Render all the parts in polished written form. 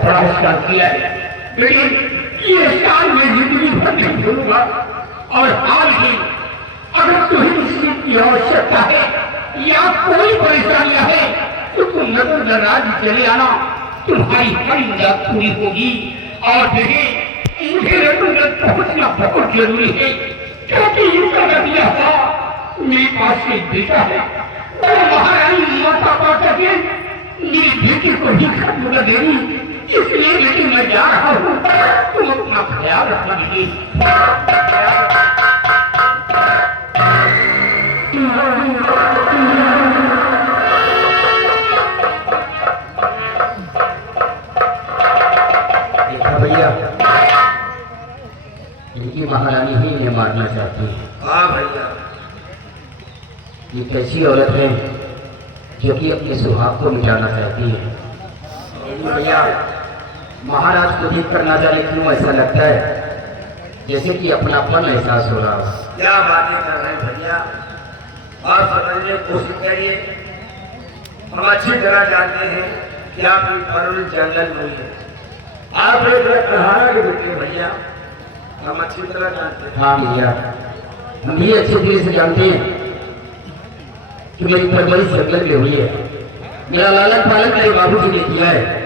बड़ा होशियार किया है, लेकिन ये साल में जिंदगी भर नहीं भूलूंगा। और हाल ही अगर तुम्हें इसकी की आवश्यकता है या कोई परेशानियां है तो तुम नगर दराज चले आना, तुम्हारी हर मदद पूरी होगी। और देखिए मुझे नगर तक पहुंचना बहुत जरूरी है, क्योंकि इनका नदिया था मेरे पास एक बेटा है, वो महारानी माता पाता के मेरी बेटी को ही खत्म कर देगी, इसलिए लेकिन मैं जा रहा हूँ, तुम अपना ख्याल रखना दीजिए। देखा भैया, इनकी महारानी ही इन्हें मारना चाहती है। हाँ भैया, ये कैसी औरत है जो कि अपने सुहाग को मिटाना चाहती है। भैया, महाराज को देख कर ना जाने क्यों ऐसा लगता है जैसे कि अपनापन एहसास हो रहा हो। क्या बातें कर रहे हैं भैया, आप समझने की कोशिश करिए। हम अच्छी तरह जानते हैं कि आप परवरिश जंगल में हुई है, आप एक कहाना के बेटे भैया, हम अच्छी तरह जानते हैं। हाँ भैया, हम भी अच्छे तरह से जानते हैं कि मेरी परवरिश जंगल में हुई है, मेरा लालन पालन मेरे बाबूजी ने किया है।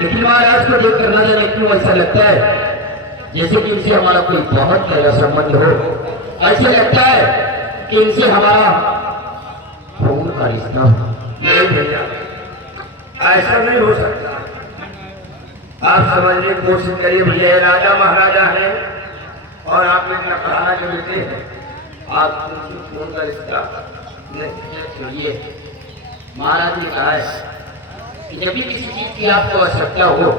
लेकिन महाराज को देख कर ना जाने क्यों ऐसा लगता है जैसे कि इनसे हमारा कोई बहुत गहरा संबंध हो। ऐसा लगता है कि इनसे हमारा खून का रिश्ता हो। नहीं भैया, ऐसा नहीं हो सकता। आप समझने की कोशिश करिए भैया, ये राजा महाराजा है और आप इतना कहाना के बेटे हैं, आप खून का रिश्ता सुनिए, महाराज ने कहा है कि जब भी किसी चीज की आपको आवश्यकता हो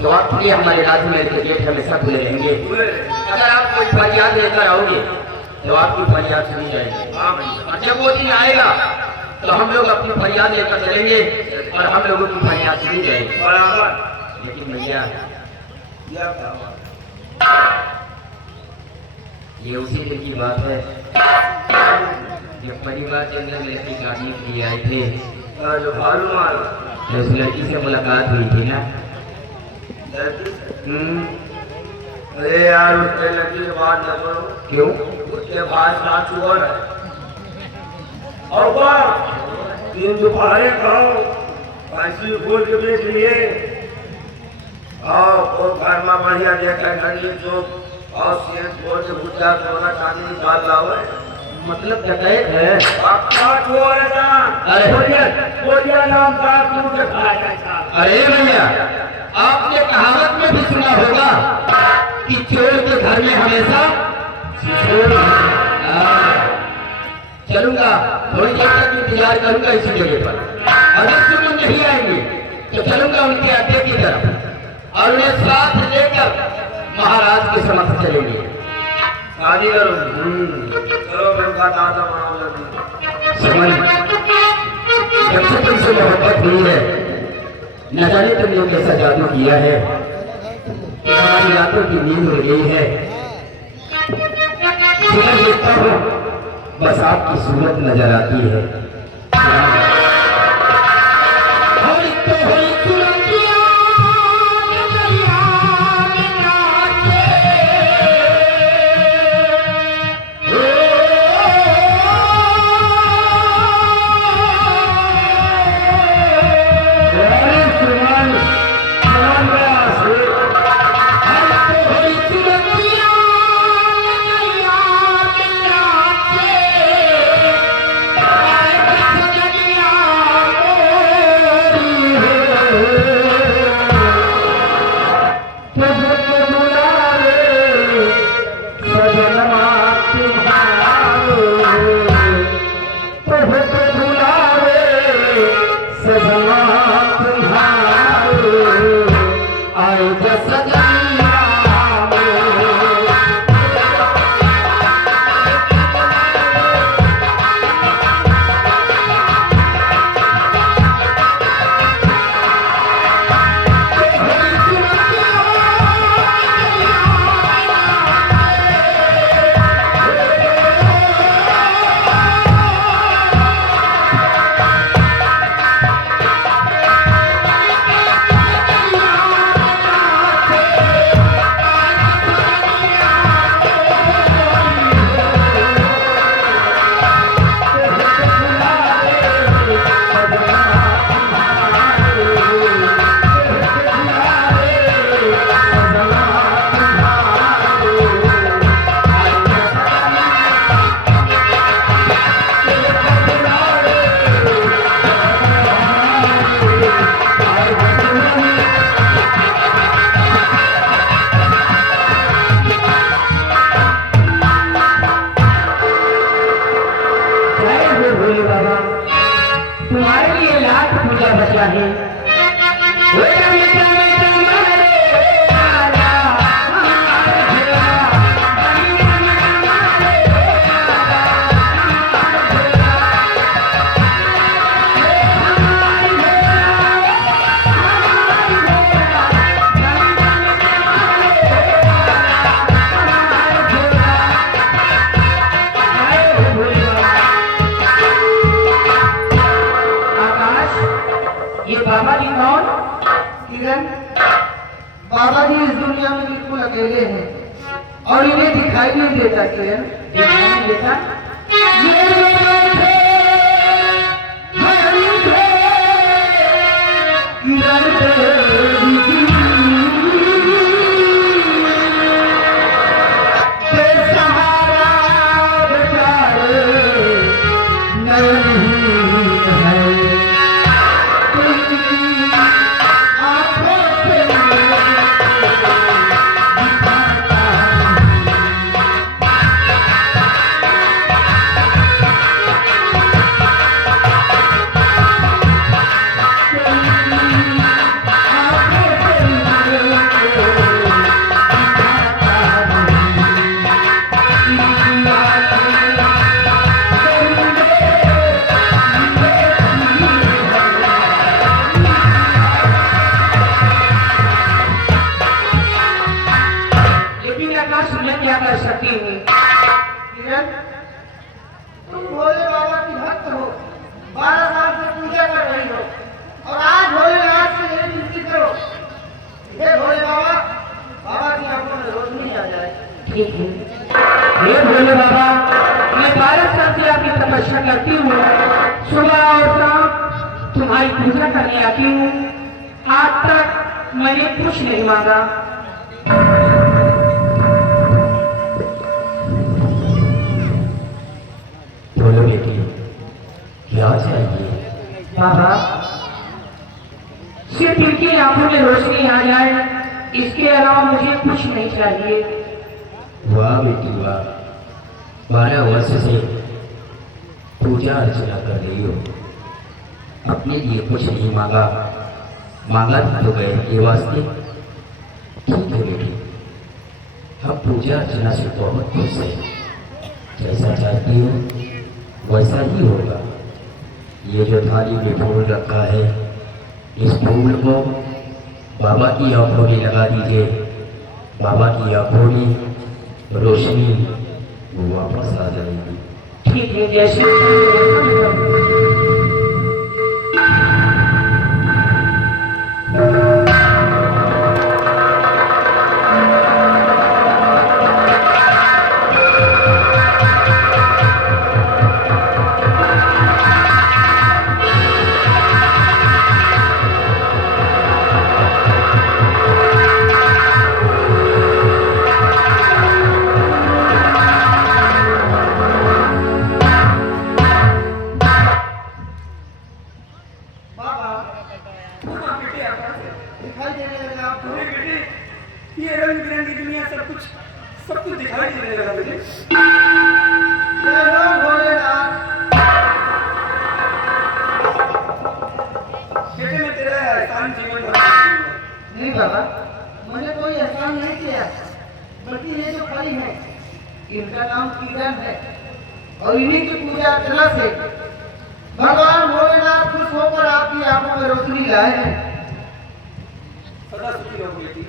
तो आपके लिए हमारे राजमहल के गेट हमेशा खुले रहेंगे। अगर आप कोई फरियाद लेकर आओगे तो आपकी फरियाद सुनी जाएगी। हाँ भैया, और जब वो दिन आएगा तो हम लोग अपनी फरियाद लेकर चलेंगे और हम लोगों की फरियाद सुनी जाएगी। बराबर। लेकिन भैया, ये उसी दिन की बात है जब परिवार जंगल में लड़की गाड़ी के लिए आए थे, जो भालू मार तो उस लड़की से मुलाकात हुई थी ना। अरे यार, उसके लड़की की बात न करो। क्यों? उसके बाद साथ और है और बात तीन दोपहरे खाओ, पैसे खोल के बेच लिए और घर में बढ़िया देखा घड़ी चौक और सीट खोल के भुजा सोना चांदी निकाल लाओ। मतलब डकैत है? अरे बोलिया नाम का तुझे खाया। अरे भैया, आपने कहावत में भी सुना होगा कि चोर के घर में हमेशा चलूंगा, थोड़ी देर तक इंतजार करूंगा इसी जगह पर। अगर सुमन नहीं आएंगे तो चलूंगा उनके अड्डे की तरफ और उन्हें साथ लेकर महाराज के समक्ष चलेंगे। शादी करो। चलो मैं दादा सुमन, जब से तुमसे मोहब्बत हुई है न जाने तुमने कैसा जादू किया है, हमारी रातों की नींद उड़ गई है। सुबह देखता हूँ बस आपकी सूरत नजर आती है। किरण, बाबा जी इस दुनिया में बिल्कुल अकेले हैं और इन्हें दिखाई नहीं देता किरण, दिखाई नहीं देता। क्या कर सकती हूँ किरण, तुम भोले बाबा की भक्त हो, 12 साल से पूजा कर रही हो और आज भोलेनाथ से यही विनती करो, हे भोले बाबा, बाबा की आंखों में रोशनी आ जाए। ठीक है, हे भोले बाबा, मैं 12 साल से आपकी तपस्या करती हूँ, सुबह और शाम तुम्हारी पूजा करने आती हूँ, आज तक मैंने कुछ नहीं मांगा। बोलो बेटी, क्या चाहिए? बाबा, सिर्फ इनकी आंखों में रोशनी आ जाए, इसके अलावा मुझे कुछ नहीं चाहिए। वाह बेटी वाह, 12 वर्ष से पूजा अर्चना कर रही हो, अपने लिए कुछ नहीं मांगा, मांगा तो गए ये वास्ते। ठीक है बेटी, हम पूजा अर्चना से बहुत खुश हैं, जैसा चाहती हो वैसा ही होगा। ये जो थाली में फूल रखा है, इस फूल को बाबा की आंखों में लगा दीजिए, बाबा की आंखों में रोशनी वापस आ जाएगी। ठीक है, जैसे दिखाई देने लगा आपको। बेटे, ये रंग बिरंगी दुनिया सब कुछ दिखाई देने लगा मुझे। जय हो भोलेनाथ। बेटे, मैं तेरा एहसान जीवन भर नहीं बाबा, मैंने कोई एहसान नहीं किया, बल्कि ये जो फल है इनका नाम किरण है और इन्हीं की पूजा अर्चना से भगवान भोलेनाथ खुश होकर आपकी आंखों में रोशनी लाए हैं। सदा सुखी रहो बेटी।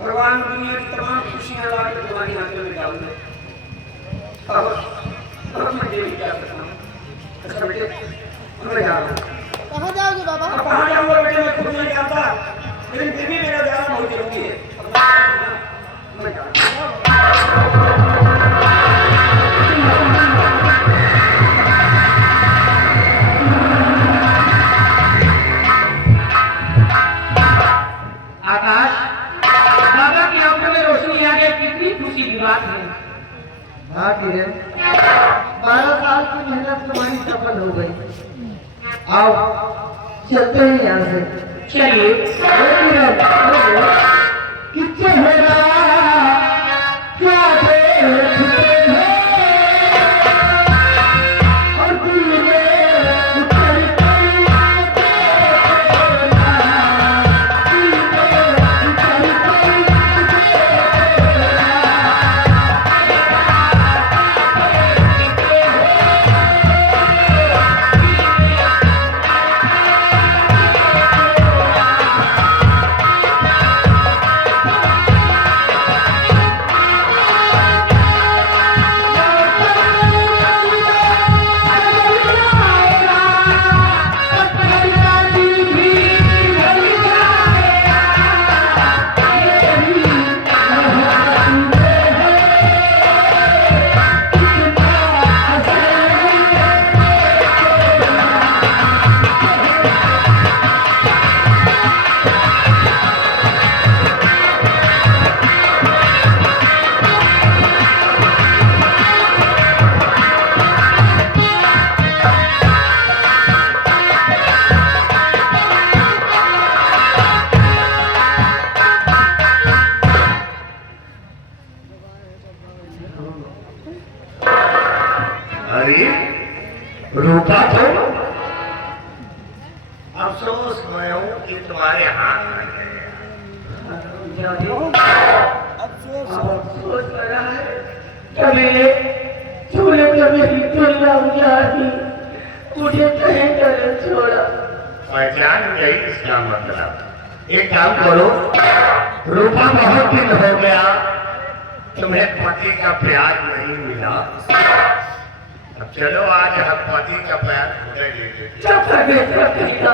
भगवान दुनिया की तमाम खुशियां लाकर तुम्हारी आंखों में डाल दे। अब मैं देवी क्या करता हूँ। अच्छा बेटे, मैं जा रहा हूँ। कहाँ जाओगे बाबा? अब कहाँ जाऊँगा बेटे, मैं खुद नहीं जानता, लेकिन फिर भी मेरा जाना बहुत जरूरी है। मैं जा रहा हूँ। आकाश, बाबा की आंखों में रोशनी आ गई, कितनी खुशी की बात है। हाँ किरण, 12 साल की मेहनत तुम्हारी सफल हो गई। आओ चलते हैं यहाँ से। चलिए। कितने होगा क्या देखते हैं और दिल में उतरते रूपा तो अफसोस मैं हूं कि तुम्हारे हाथ में अफसोस कर रहा है कभी तूने कभी तुलना जाती मुझे कहीं कर छोड़ा। पहचान गई इसका मतलब। एक काम करो, रूपा बहुत दिन हो गया तुम्हें पति का प्यार नहीं मिला, अब चलो आज हम पति का प्यार खुद ले लेते। जब तक देखा कहेगा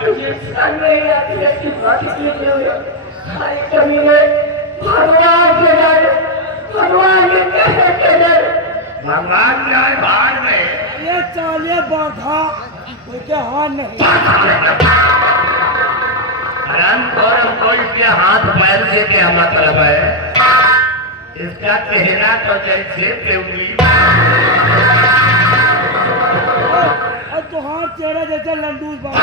तुझे संग नहीं आती ऐसी बात की हुई हर कभी में भगवान के डर भगवान के कहे के डर भगवान जाए भाड़ में ये चाले बाधा कोई के हाथ नहीं। रंग और हमको इसके हाथ पैर से क्या मतलब है? इसका कहना तो जैसे प्रेमी और तुहार चेहरा जैसा लंडूस बाबा।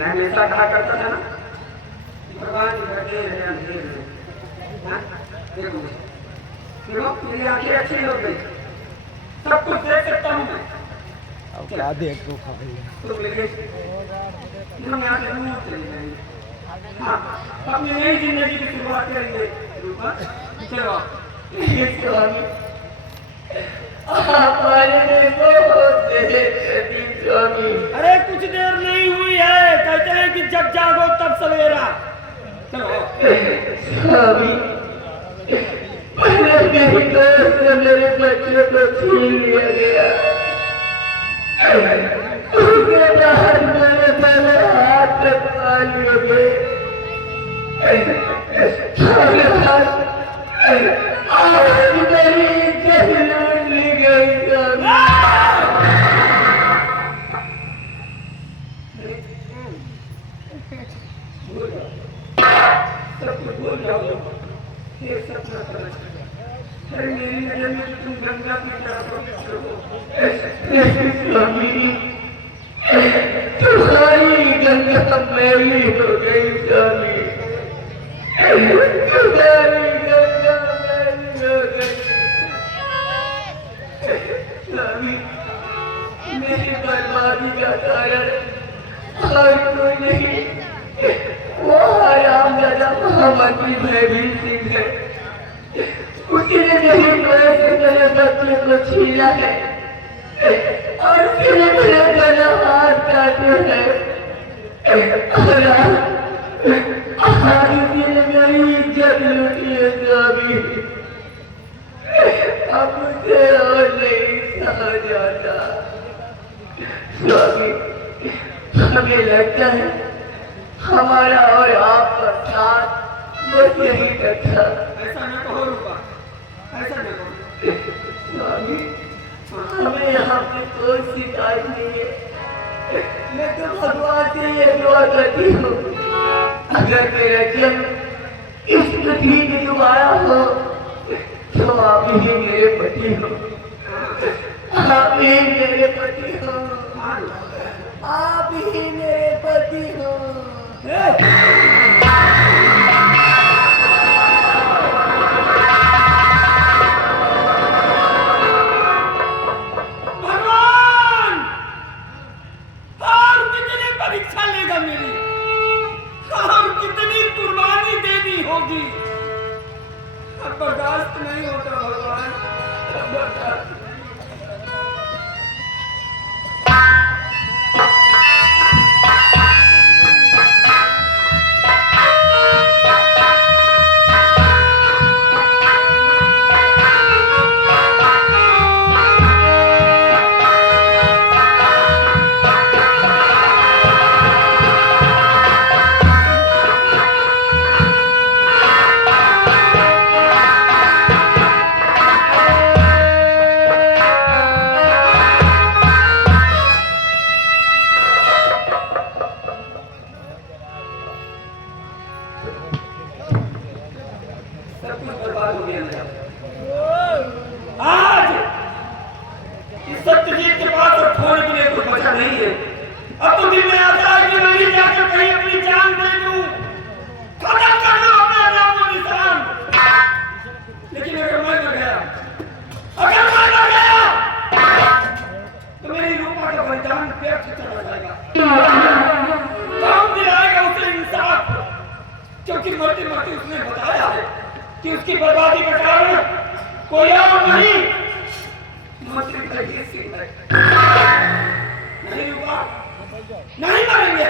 मैं हमेशा कहा करता था ना भगवान घटे हैं अंधेरे में। हाँ? देखो देखो मेरी आंखें अच्छी हो गई सब कुछ देख सकता हूँ मैं। अब क्या देखो खबर तो मेरे हम यहाँ से दूर चले जाएंगे। हाँ अपनी नई जिंदगी की शुरुआत करेंगे। रूपा चलो ये स्वामी अरे कुछ देर नहीं हुई है, कहते हैं कि जब जागो तब सवेरा। चलो स्वामी पहले मेरी दोस्त ने मेरे बच्चे को छीन लिया गया उसके बाद मेरे पहले हाथ तक पा लिए गए आज मेरी इज्जत लूट ली गई सब कुछ भूल जाओ ये सपना था। अरे मेरी नजर में तुम गंगा की तरफ स्वामी तुम्हारी गंगा मेरी हो गई स्वामी तुम्हारी गंगा मेरी हो गई स्वामी मेरी बर्बादी का कारण और कोई नहीं वो हरामजादा महामंत्री भयभीत सिंह है। उसी ने नहीं मेरे बच्चे को छीना है। और फिर मेरे गला हाथ काटे हैं और आज मेरे मेरी इज्जत लूटी है स्वामी। अब मुझे और नहीं सहा जाता स्वामी। हमें लगता है हमारा और आपका साथ बस यही तक था। ऐसा न कहो रूपा, ऐसा न कहो। स्वामी हमें यहाँ पे कोई शिकायत नहीं है। मैं तो भगवान से ये दुआ करती हूँ अगर मेरा जन्म इस पृथ्वी में दोबारा हो तो आप ही मेरे पति हो। आप ही मेरे पति हो। आप ही मेरे पति हो। भगवान और कितनी परीक्षा लेगा मेरी और कितनी कुर्बानी देनी होगी। अब बर्दाश्त नहीं होता भगवान, अब बर्दाश्त। आज इस सत्यजीत के पास अब खोने के लिए कुछ बचा नहीं है। अब तो दिल में आता है कि मैं भी जाकर कहीं अपनी जान दे दूं, खत्म कर दूं अपने नामो निशान। लेकिन अगर मैं मर गया, तो मेरी रूपा का बलिदान व्यर्थ चला जाएगा। कौन दिलाएगा उसे इंसाफ? क्योंकि मरते मरते उसने बताया है कि उसकी बर्बादी का कारण कोई और नहीं मरते कहीं से नहीं हुआ। नहीं मरेंगे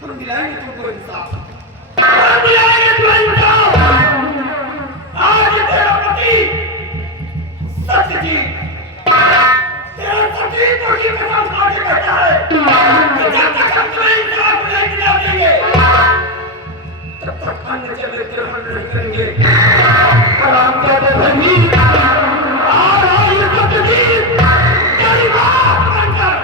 हम दिलाएंगे तुमको इंसाफ, हम दिलाएंगे तुम्हें इंसाफ। आज तेरा पति सत्यजीत तेरा सत्यजीत तो की कसम खा के कहता है कि जब तक हम तुम्हें इंसाफ नहीं दिला देंगे तब तक अन्य जगह ग्रहण नहीं करेंगे। आराम कर भंगी और ये सत्यजीत तेरी बात मानकर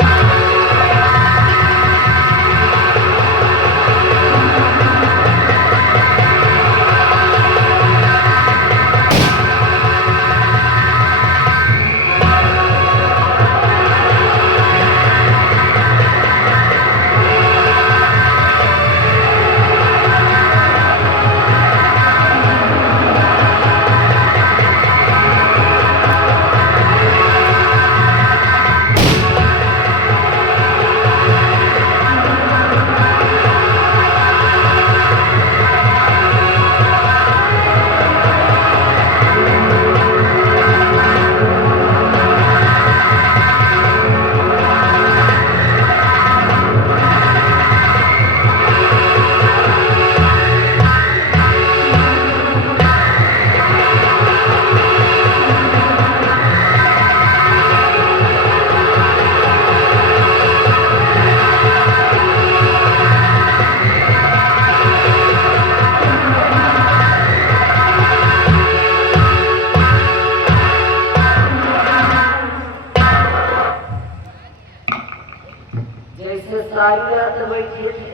सारी रात बैठे थे,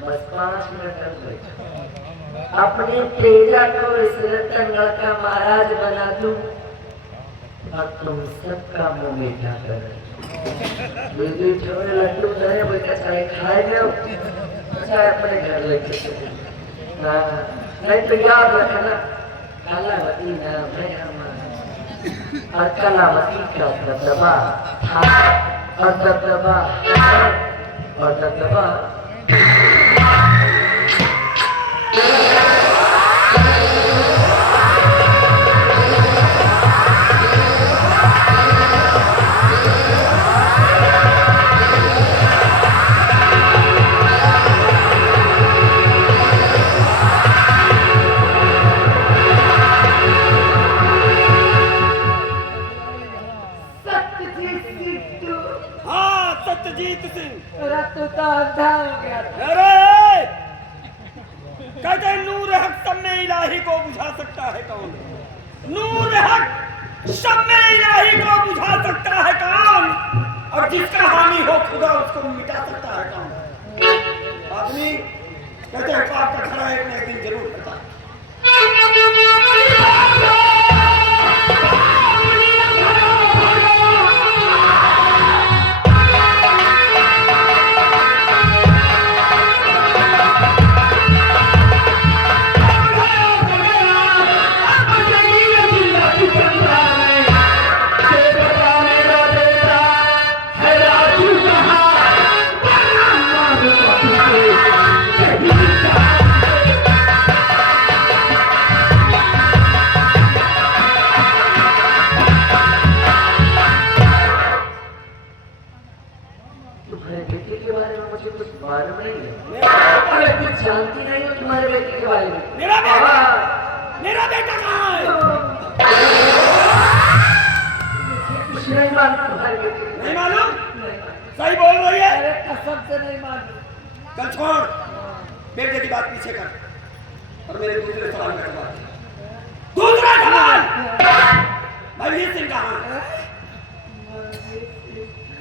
बस 5 मिनट तक बैठे। अपने तेजा को इस रतनगढ़ का महाराज बना दूं और तुम सबका मुंह मीठा कर दीदी। छोटे लड्डू धरे बेटा चाहे खाए लो चाहे अपने घर लेके चलो। नहीं तो याद रखना कलावती नाम है हमारा और कलावती का दबदबा था और दबदबा और दबदबा अरे कहते हैं नूर हक सब में इलाही को बुझा सकता है कौन? नूर हक सब में इलाही को बुझा सकता है कौन? और जिसका हानि हो खुदा उसको मिटा सकता है कौन? आदमी कहते हैं पाप का खड़ा एक न एक दिन जरूर करता है। तुम्हारे बेटे के बारे में मुझे कुछ मालूम नहीं है। मैं कुछ जानती नहीं हूँ तुम्हारे बेटे के बारे में। मेरा बेटा कहाँ है? कुछ नहीं मालूम तुम्हारे बेटे के। नहीं मालूम? सही बोल रही है? अरे कसम से नहीं मालूम। कल छोड़, बेटे की बात पीछे कर और मेरे दूसरे सवाल का जवाब दे। दूसरा सवाल, बलवीर सिंह कहाँ है?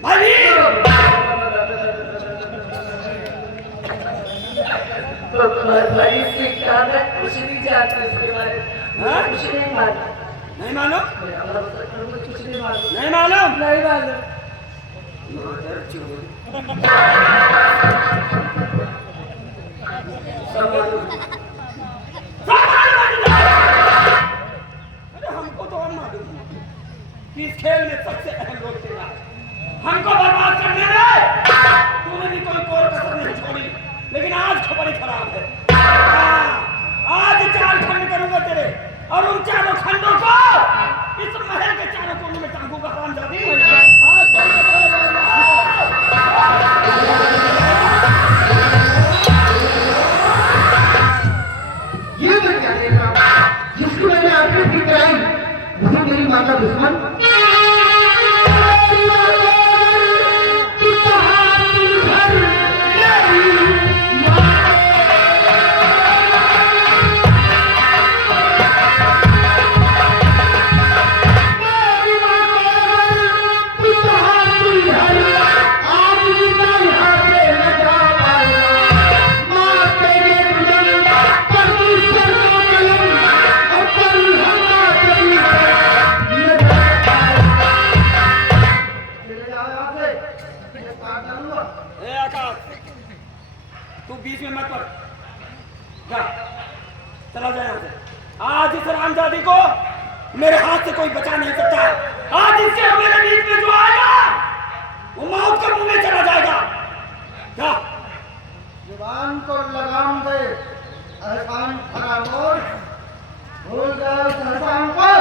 बलवीर भाई से क्या मैं कुछ नहीं जानती इसके बारे में। कुछ नहीं मालूम। नहीं मालूम? कुछ नहीं मालूम। नहीं मालूम? नहीं मालूम। अरे हमको तो और मालूम है कि इस खेल में सबसे अहम रोल तेरा है। हमको बर्बाद करने में तूने भी कोई कोर कसर नहीं छोड़ी, लेकिन आज खबरी खराब है। आज 4 खंड करूंगा तेरे और उन 4 खंडों को इस महल के 4 कोनों में टांगूंगा। हरामजादी ये मैं क्या देख रहा हूँ? जिसकी मैंने आंखें ठीक कराई वही मेरी माँ का दुश्मन। ए आकाश, तू बीच में मत पड़, जा, चला जा यहाँ से। आज इस रामजादी को मेरे हाथ से कोई बचा नहीं सकता। आज इसके और मेरे बीच में जो आएगा वो मौत के मुंह में चला जाएगा। जा। जुबान को लगाम दे, एहसान फरामोश, भूल गए उस एहसान को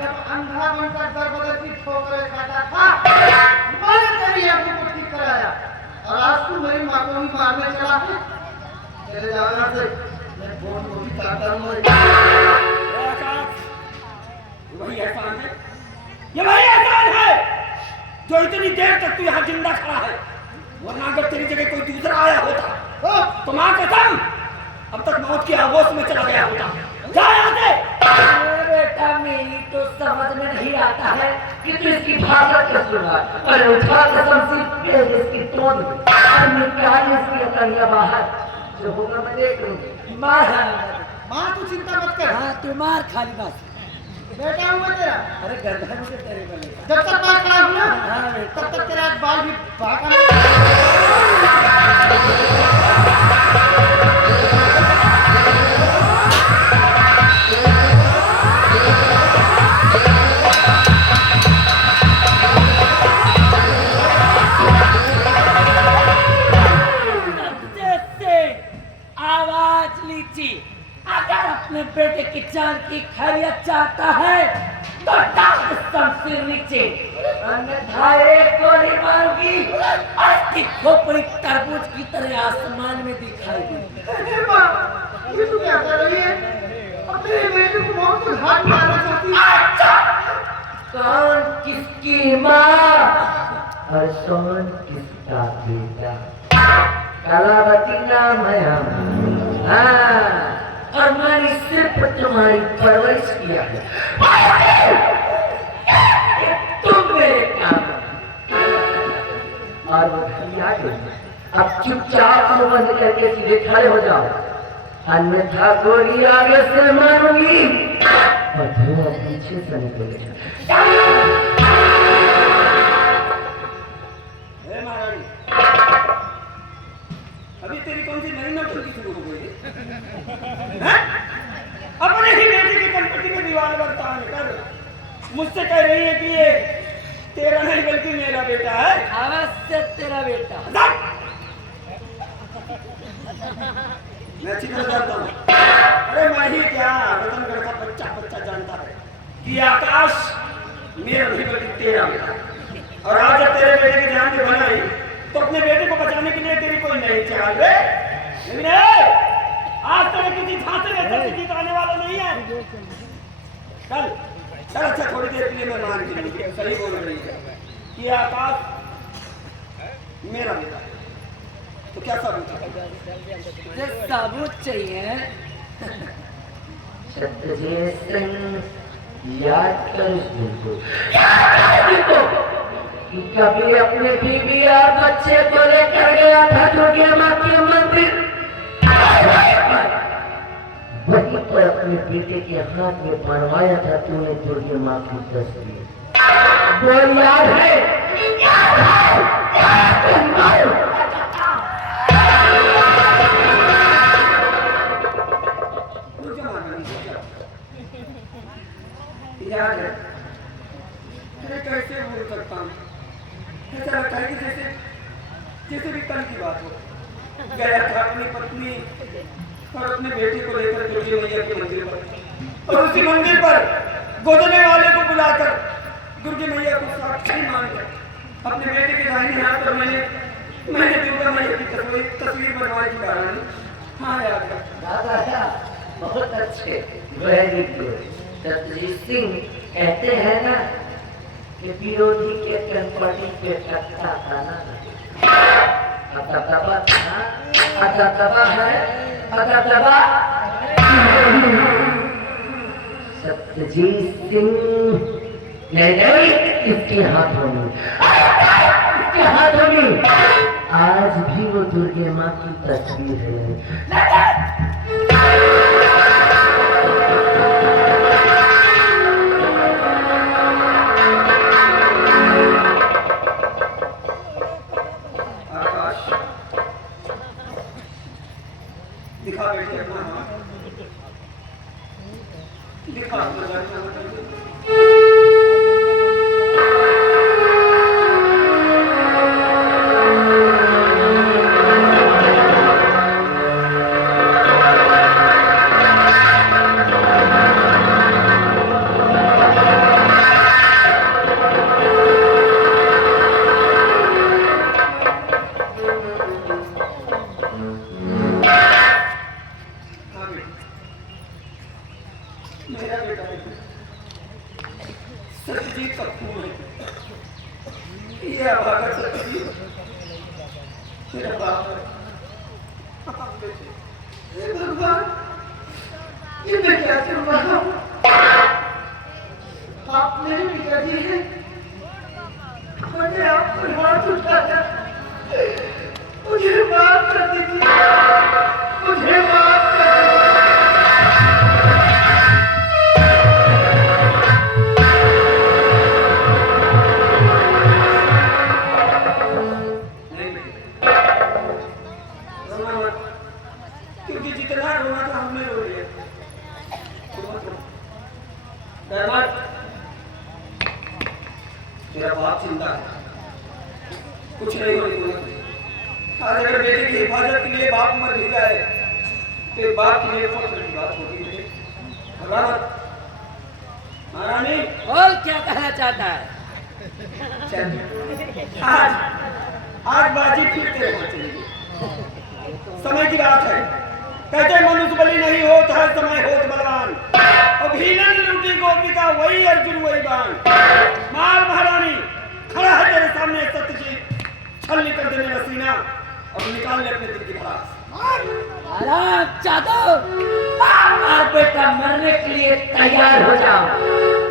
जब अंधा बनकर दर बदर की ठोकरें खाता था। मैंने तेरी आंखों को ठीक कराया और आज तू मेरी माँ को भी मारने चला है। चले जाओ यहाँ से, मैं फोन को भी काटा हूँ। ए आकाश, ये वही एहसान है, ये वही एहसान है जो इतनी देर तक तू यहाँ जिंदा खड़ा है। वरना अगर तेरी जगह कोई दूसरा आया होता तो माँ कसम अब तक मौत की आगोश में चला गया होता। जा यहाँ से। बेटा मेरी तो समझ में नहीं आता है कि तू इसकी भाषा क्या सुना। अरे उठा कसम से इसकी तोड़ और निकाल इसकी अकड़ियाँ बाहर। जो होगा मैं देख लूंगी। मार माँ तू चिंता मत कर। हाँ तू मार खाली बस। बेटा हुआ तेरा, अरे गर्दन से तेरे बने। जब तक बाल खड़ा हुआ हाँ तब तक तेरा बाल भी भागा। आवाज लीची, अगर अपने बेटे की जान की खैरियत चाहता है तो डाल शमशीर नीचे, अन्यथा एक गोली मारूंगी और इसकी खोपड़ी तरबूज की तरह आसमान में दिखाई देगी। माँ, ये तू क्या कर रही है? अपने बेटे को मौत के घाट मारना चाहती है। कौन किसकी माँ और कौन किसका बेटा? कलावती नाम है हम। हाँ, और मैंने सिर्फ तुम्हारी परवरिश किया है। तुम मेरे काम और वो घड़ी आ गई। अब चुपचाप मुंह बंद करके सीधे खड़े हो जाओ, अन्यथा गोली आगे से मारूंगी और धुआं पीछे से निकलेगा। महारानी, अभी तेरी कौन सी नई नौटंकी शुरू हो गई है? अपने ही बेटे की संपत्ति में दीवार बरतान कर मुझसे कह रही है कि ये तेरा नहीं बल्कि मेरा बेटा है। अवश्य तेरा बेटा। मैं अच्छी तरह जानता हूँ। अरे मैं ही क्या, रतनगढ़ का बच्चा बच्चा जानता है कि आकाश मेरा नहीं बल्कि तेरा बेटा। और आज जब तेरे बेटे की जान में बनाई तो अपने बेटे को बचाने के लिए तेरी कोई नहीं चाल रे। आज तेरे किसी झांसे में सत्य जीत आने वाला नहीं है। चल चल, अच्छा थोड़ी देर के लिए मैं मान के लिए सही बोल रही है कि आकाश मेरा बेटा है। तो क्या सबूत है? सबूत चाहिए। सत्यजीत सिंह याद कर इस दिन को कि कभी अपने बीवी और बच्चे को लेकर गया था दुर्गा माँ के मंदिर। वहीं पर अपने बेटे के हाथ में बनवाया था तूने दुर्गा माँ की तस्वीर। वो याद है? याद है? अरे कैसे भूल सकता हूँ? ऐसा लगता है कि जैसे भी कल की बात हो। गया था अपनी पत्नी और अपने बेटे को लेकर दुर्गा मैया के मंदिर पर, और उसी मंदिर पर गोदने वाले को बुलाकर दुर्गा मैया को साक्षी मानकर अपने बेटे के दाहिने हाथ पर मैंने दुर्गा मैया की तस्वीर बनवाई थी महारानी। हाँ याद है। दादा बहुत अच्छे, वेरी गुड। सत्यजीत सिंह कहते हैं ना कि विरोधी के कनपटी पे टकता था ना, अततबा था, अततबा है, अततबा। सत्यजीत सिंह नहीं, इसके हाथों में, इसके हाथों में आज भी वो दुर्गा माँ की तस्वीर है। दिखा बेटे अपना हाथ, दिखा अपना हाथ। मेरा बेटा सत्यजीत का खून है। ये अभागा सत्यजीत मेरा बाप है। हे भगवान, ये मैं क्या कर रहा हूँ? आपने भी पिता जी है, मुझे आपको हाथ उठाकर मुझे माफ कर दीजिए, मुझे माफ कर दीजिए। क्योंकि जितना रोना था हमने रो लिया। तेरा बाप चिंता है, कुछ नहीं होने। आज अगर बेटे की हिफाजत के लिए बाप मर भी जाए तो बाप के लिए फख्र की बात होगी। महारानी और क्या कहना चाहता है? आज बाजी फिर तेरे हाथ चलेगी। समय की बात है, कहते मनुष्य बलि नहीं होता है, समय होत बलवान। अब हीनन लूटी गोपिका वही अर्जुन वही बाण। मार महारानी, खड़ा है तेरे सामने सत्यजीत, छल निकल देने रसीना। और निकाल ले अपने दिल की पास। चादर और बेटा मरने के लिए तैयार हो जाओ,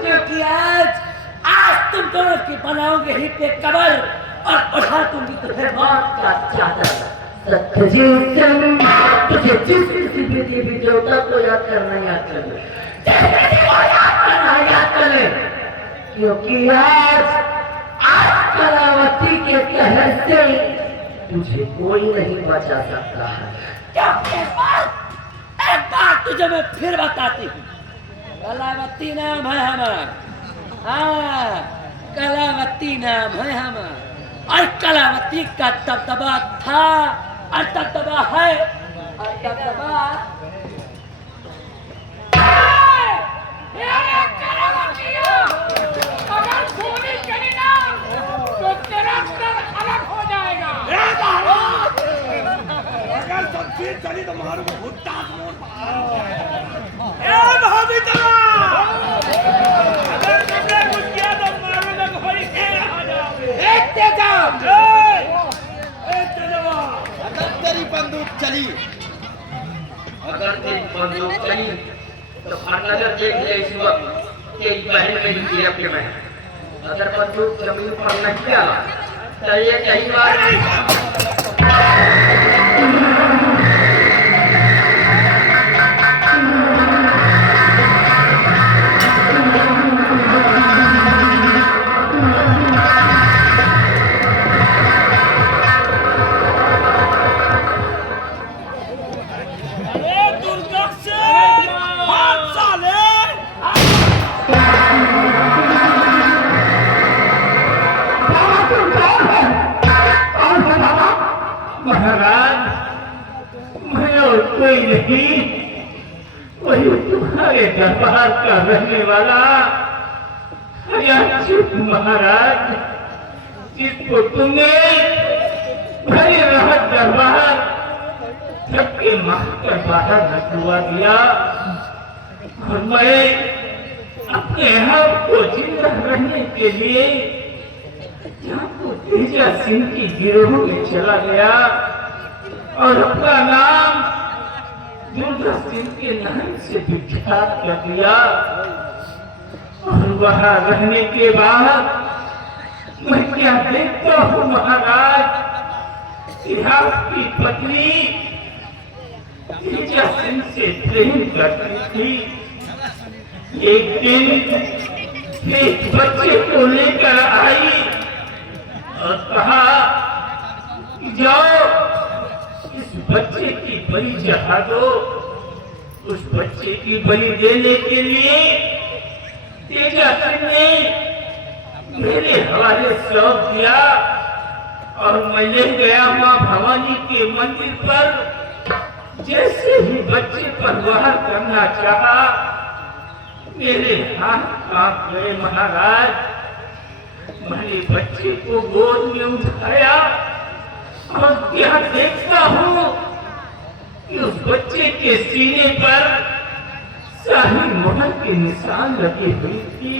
क्योंकि आज तुम दोनों की बनाओगे ही पे कबर और उठा दूंगी तुम्हें मौत का चादर। तुझे जिस किसी भी देवी देवता को याद करना याद करे, क्योंकि आज कलावती के कहर से तुझे कोई नहीं बचा सकता है। एक बार तुझे मैं फिर बताती हूँ, कलावती नाम है हमारा। हाँ, कलावती नाम है हमारा, और कलावती का दबदबा था और दबदबा है और दबदबा अगर गोली चली ना तो तेरा सर अलग हो जाएगा। अगर शमशीर चली तो मारू भुट्टा मोड़। अगर तुमने कुछ किया तो मारू में घोड़ी खेल आ जाओगे। अगर तेरी बंदूक चली तो नजर देख ले इस वक्त कि बहन मेरी गिरफ्त में है। अगर बंदूक जमीन पर नहीं आया तो ये कहीं बार महाराज, मैं और कोई नहीं, वही तुम्हारे दरबार का रहने वाला अयाचित महाराज, जिसको तुमने भले राहत दरबार सबके मारकर बाहर निकलवा दिया, और मैं अपने आप को जिंदा रहने के लिए तेजा सिंह की गिरोह में चला गया और अपना नाम दुर्गा सिंह के नाम से विख्यात कर दिया। और वहां रहने के बाद मैं क्या देखता हूँ महाराज, कि आपकी पत्नी तेजा सिंह से प्रेम करती थी। एक दिन एक बच्चे को लेकर आई और कहा, जाओ इस बच्चे की बलि चढ़ा दो। उस बच्चे की बलि देने के लिए तेजा सिंह ने मेरे हवाले सौंप दिया और मैं ले गया मां भवानी के मंदिर पर। जैसे ही बच्चे पर वार करना चाहा, मेरे हाथ कांप गए महाराज। मैंने बच्चे को गोद में उठाया और क्या देखता हूँ कि उस बच्चे के सीने पर शाही मोहर के निशान लगे हुए थी।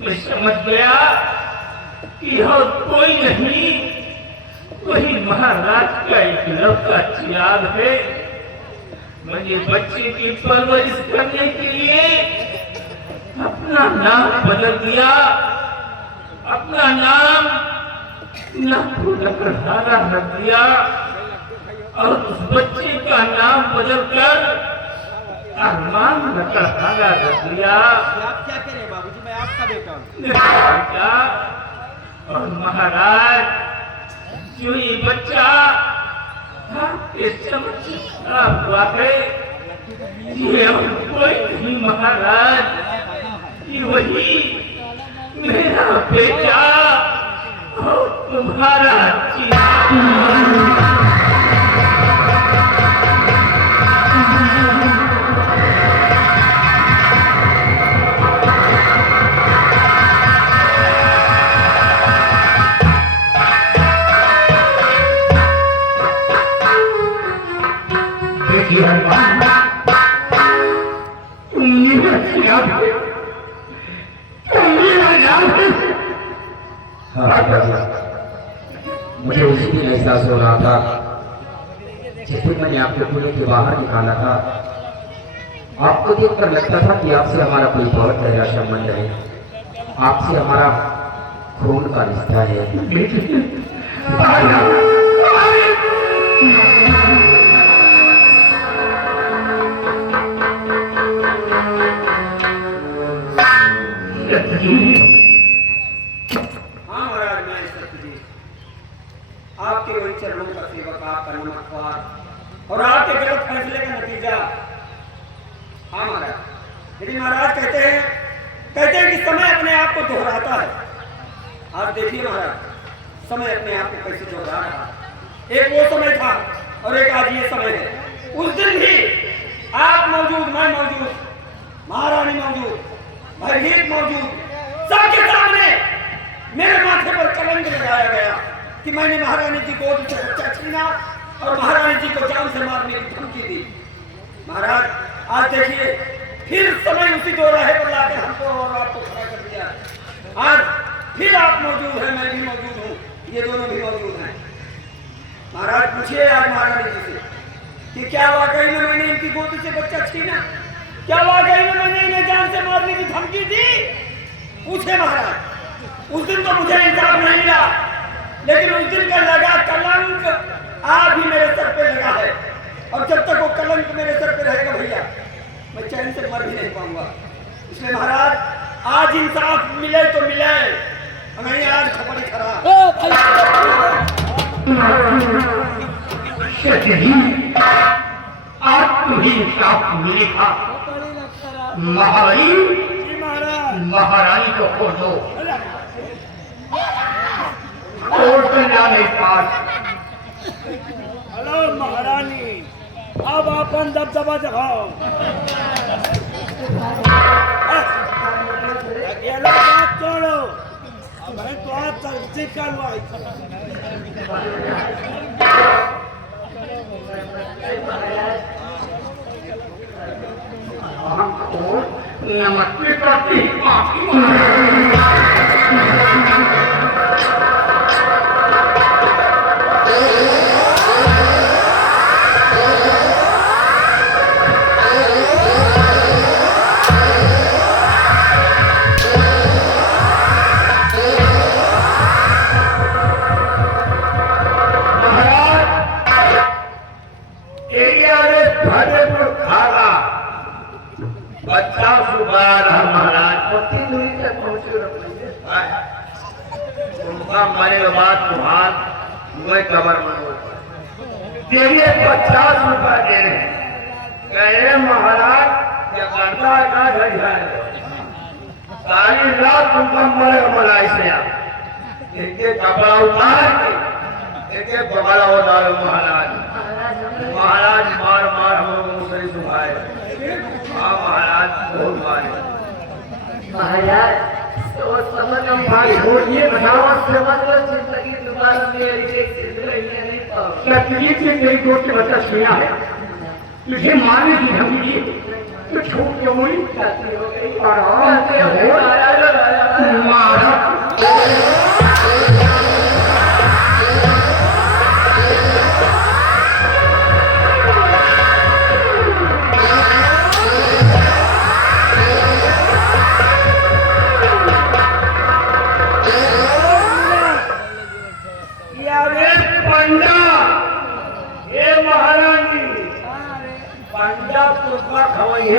मैं समझ गया कि और कोई नहीं, वही महाराज का इकलौता चिराग है। मैंने बच्चे की परवरिश करने के लिए अपना नाम बदल दिया। अपना नाम लकड़हारा रख दिया और उस बच्चे का नाम बदलकर अरमान लकड़हारा रख दिया। आप क्या करें बाबूजी, मैं आपका बेटा हूँ। और महाराज, जो ये बच्चा आपके समक्ष खड़ा हुआ है, ये और कोई नहीं महाराज, ये वही मेरा बेटा और तुम्हारा मुझे उसी दिन एहसास हो रहा था जिस दिन मैंने आपको कुएं के बाहर निकाला था। आपको देखकर लगता था कि आपसे हमारा कोई बहुत गहरा संबंध है, आपसे हमारा खून का रिश्ता है। हाँ महाराज, मैं सत्यजीत आपके वही चरणों का सेवक, आपका नमस्कार और आपके गलत फैसले का नतीजा। हाँ महाराज, लेकिन महाराज कहते हैं कि समय अपने आप को दोहराता है। आज देखिए महाराज, समय अपने आप को कैसे दोहरा रहा है। एक वो समय था और एक आज ये समय है। उस दिन भी आप मौजूद, मैं मौजूद, महारानी मौजूद, भयभीत मौजूद, सबके सामने मेरे माथे पर कलंक लगाया गया कि मैंने महारानी जी को गोद से बच्चा छीना और महारानी जी को जान से मारने की धमकी दी। महाराज, आज देखिए फिर समय उसी दोराहे पर लाके हमको और आपको खड़ा कर दिया। आज फिर आप मौजूद हैं, मैं भी मौजूद हूँ, ये दोनों भी मौजूद हैं। महाराज, पूछिए आज महारानी जी से कि क्या वाकई में मैंने इनकी गोद से बच्चा छीना? क्या वाकई में मैंने इन्हें जान से मारने की धमकी दी? पूछे महाराज। उस दिन तो मुझे इंसाफ नहीं मिला, लेकिन उस दिन का लगा कलंक आज भी मेरे सर पे लगा है, और जब तक वो कलंक मेरे सर पे रहेगा भैया, मैं चैन से मर भी नहीं पाऊंगा। इसलिए महाराज, आज इंसाफ मिले तो मिले, नहीं आज खपड़ी खराब। आज तुम्हें इंसाफ मिलेगा। महारानी, महारानी को खोल दो, कोर्ट में जाने पास। हेलो महारानी, अब अपन दबदबा दिखाओ। अकेला बात छोड़ो, मैं तो आज तस्दीक करवाई। नमस्ते करती मरे बात तुम्हार मैं कबर तेरे 50 रुपया दे रहे कहे महाराज, क्या करता है का घर जाए सारी रात तुमका मरे मलाई से एक कपड़ा उतार के एक बगला हो डालो महाराज। महाराज मार मार हम सही सुखाए। हाँ महाराज, बहुत मारे महाराज, तो समझ हम भाई होइए बनावट से मतलब जिंदगी दोबारा मेरी एक जिंदगी नहीं पाऊंगा। तकलीफ से मेरी गोद के बच्चा छीना है, तुझे मारने की धमकी दी तो छूट क्यों हुई?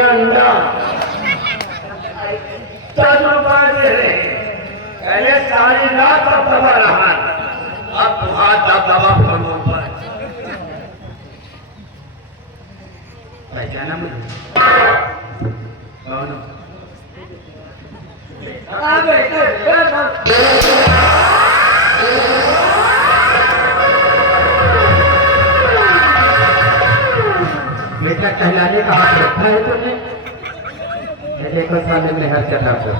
अंडा 10 रुपया दे रहे पहले सारी रात दबा रहा, अब हाथ दबा फोन पर पहचाना मुझे? कौन? बेटा कहलाने का हाथ रखा है तुमने? देखो सामने में हर चढ़ा को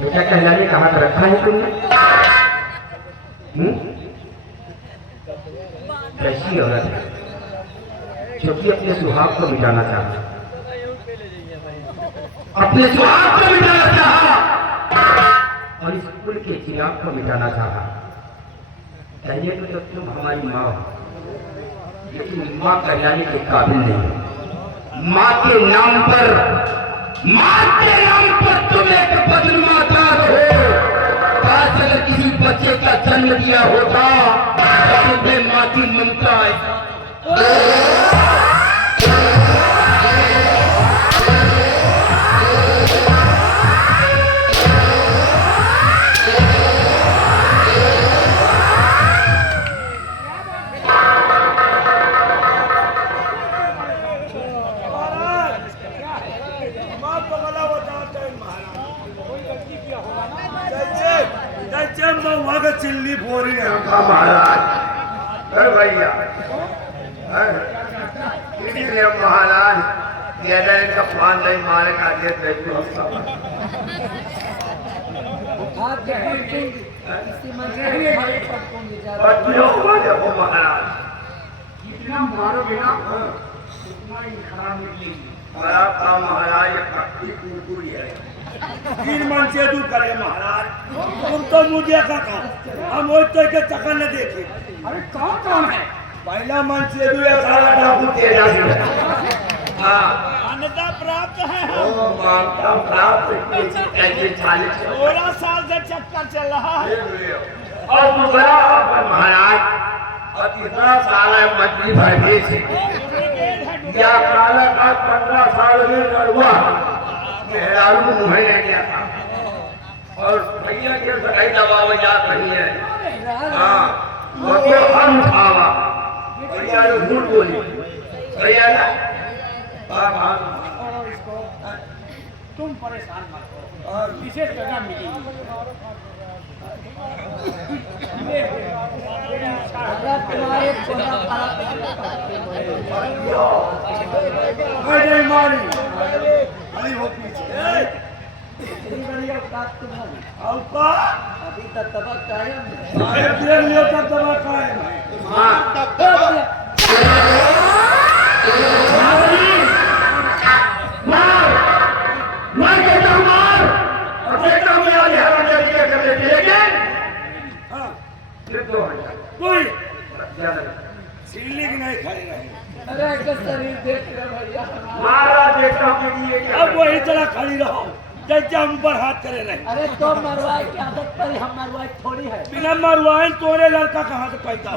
बेटा कहलाने का हाथ रखा है तुमने? कैसी औरत है जो कि अपने सुहाग को मिटाना चाहती, अपने सुहाग को मिटाना चाहा और इस कुल के चिराग को मिटाना चाहा। कहने को तो तुम हमारी माँ हो, लेकिन माँ कहलाने के काबिल नहीं हो। माँ के नाम पर तुम एक बदमाता हो। काश अगर किसी बच्चे का जन्म दिया होता तो तुम्हें माँ की ममता है। चिल्ली फोरी है महाराज भैया इसलिए महाराज का पान नहीं मारे का महाराज जितना मारोगे ना उतना ही खराब निकलेगी। खराब था महाराज कुरकुरी है। तीन मन से दूर करे महाराज, तुम तो मुझे का हम वो तो के चक्कर न देखे। अरे कौन है? पहला मन से दूर डाकू तेजा मान्यता प्राप्त है। ओ माता प्राप्त ऐसे 16 साल से चक्कर चल रहा है। और दूसरा महाराज और तीसरा साल है मछली भरने से या काला का 15 साल में लड़ुआ मेहरारू मुँह ले गया था और भैया के सगाई दबाव जात रही है। हाँ वो तो हम उठावा भैया झूठ बोली भैया ना तुम परेशान मत हो और विशेष जगह मिलेगी। मारी अभी वो पीछे अभी तक तबक कायम है। सिल्ली की नहीं खाई रही। अरे शरीर देख रहे भैया, महाराज देखता हूँ अब वही तरह खड़ी रहो जैसे हम ऊपर हाथ करे रहे। अरे तो मरवाए की आदत पर हम मरवाए थोड़ी है। बिना मरवाए तोरे लड़का कहाँ से पैदा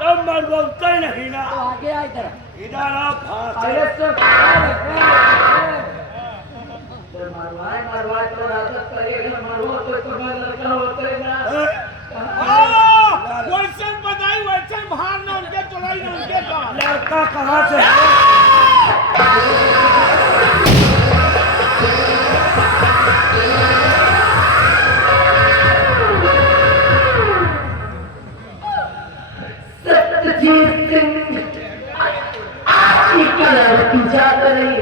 जब मरवाता ही नहीं ना तो आगे आ इधर। इधर आप अरे तो मरवाए तो आदत करेगा, मरवा तो तुम्हारा लड़का होते ना। वैसे बताई वैसे भार ना उनके चुलाई ना उनके का लड़का कहाँ से है? सत्यजीत सिंह आपकी कलावती जात रही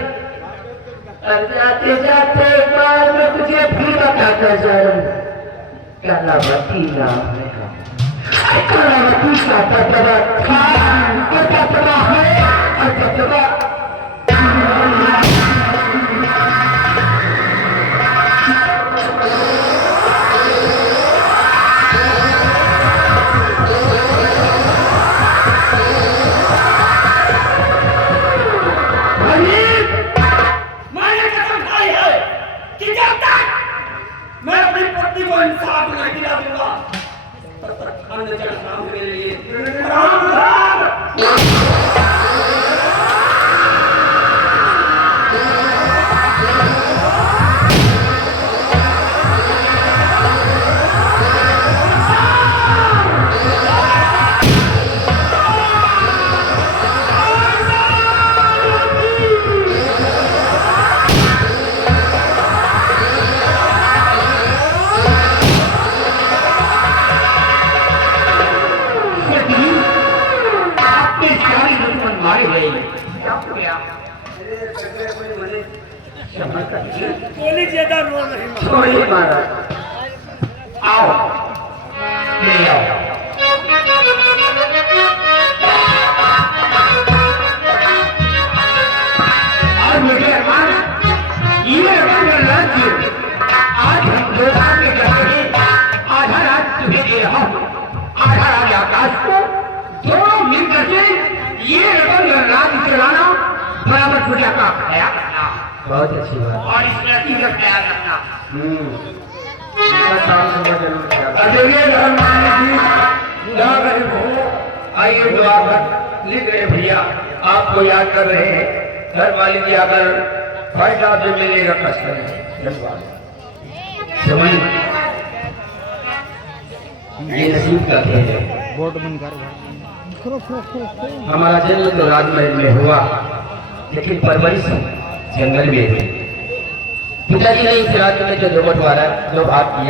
और जाते जाते एक बार मैं तुझे भी बताता जाऊं। कलावती नाम है कलावती का तत्वा था और तत्वा है और तत्वा मैं अपनी पत्नी को इंसाफ नहीं दिला दूंगा तब तक अन्य जगह नाम मेरे लिए गोली ज्यादा रो नहीं छोड़िए महाराज, आओ ले आओ। और मुझे ये राज्य आज पूजा का ख्याल रखना बहुत अच्छी बात। और इस लड़की का ख्याल रखना। इसका काम सुबह जरूर किया करो। देखिए धर्ममान जी जहाँ गरीब हो आइए दुआ कर लिख रहे भैया आपको याद कर रहे हैं। घर वाले जी अगर फायदा जो मिलेगा कष्ट करें। धन्यवाद। समय ये नसीब का खेल है। हमारा जन्म तो राजमहल में हुआ लेकिन परवरिश जंगल में हुई। पिताजी ने इस राज्य में जो बंटवारा जो भाग किया